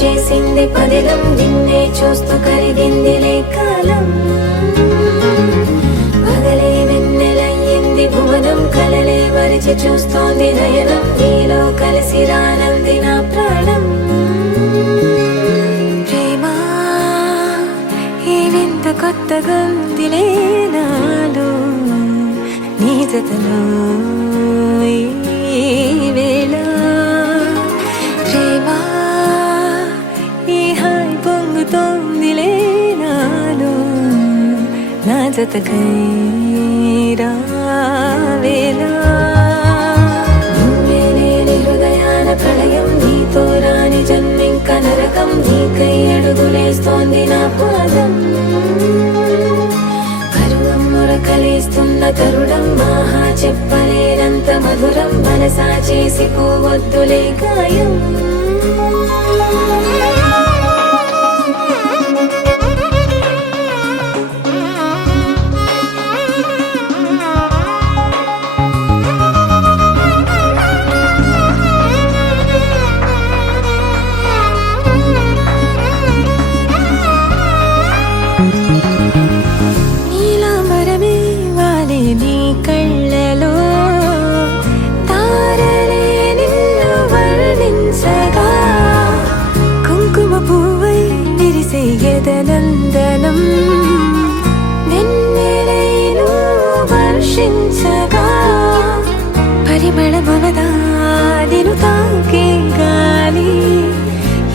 చేసింది పదిలం, నిన్నే చూస్తూ కరిగిందిలే కాలం. పగలే వెన్నెలయ్యింది భువనం, కలలే మరిచి చూస్తోంది నయనం. నీలో కలిసి రానంది నా ప్రాణం. ప్రేమా ఈ వింత కొత్తగా ఉందిలే నాలో, నీ జతలో ఈ వేళ. ప్రేమా ఈ హాయ్ పొంగుతోందిలే నాలో, నా జతకై రావేళ. నువ్వే లేని హృదయాల ప్రళయం, నీతో రాని జన్మింక నరకం. నీకై అడుగులేస్తోంది నా పాదం, కలిస్తున్న తరుణం. ఆహా చెప్పలేనంత మధురం, మనసా చేసి పోవద్దులే గాయం. నందనం వెన్నెలైను వర్షించగా, పరిమళమవదా నిను తాకే గాలి.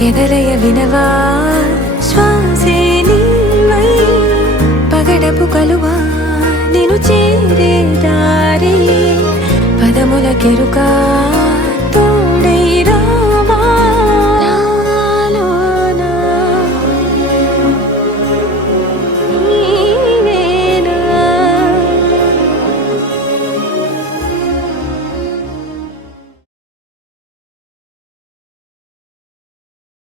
ఎదలయ వినవా శ్వాసే నీవై, పగడపు కలువా నిను చేరే దారి. పదముల కెరుకా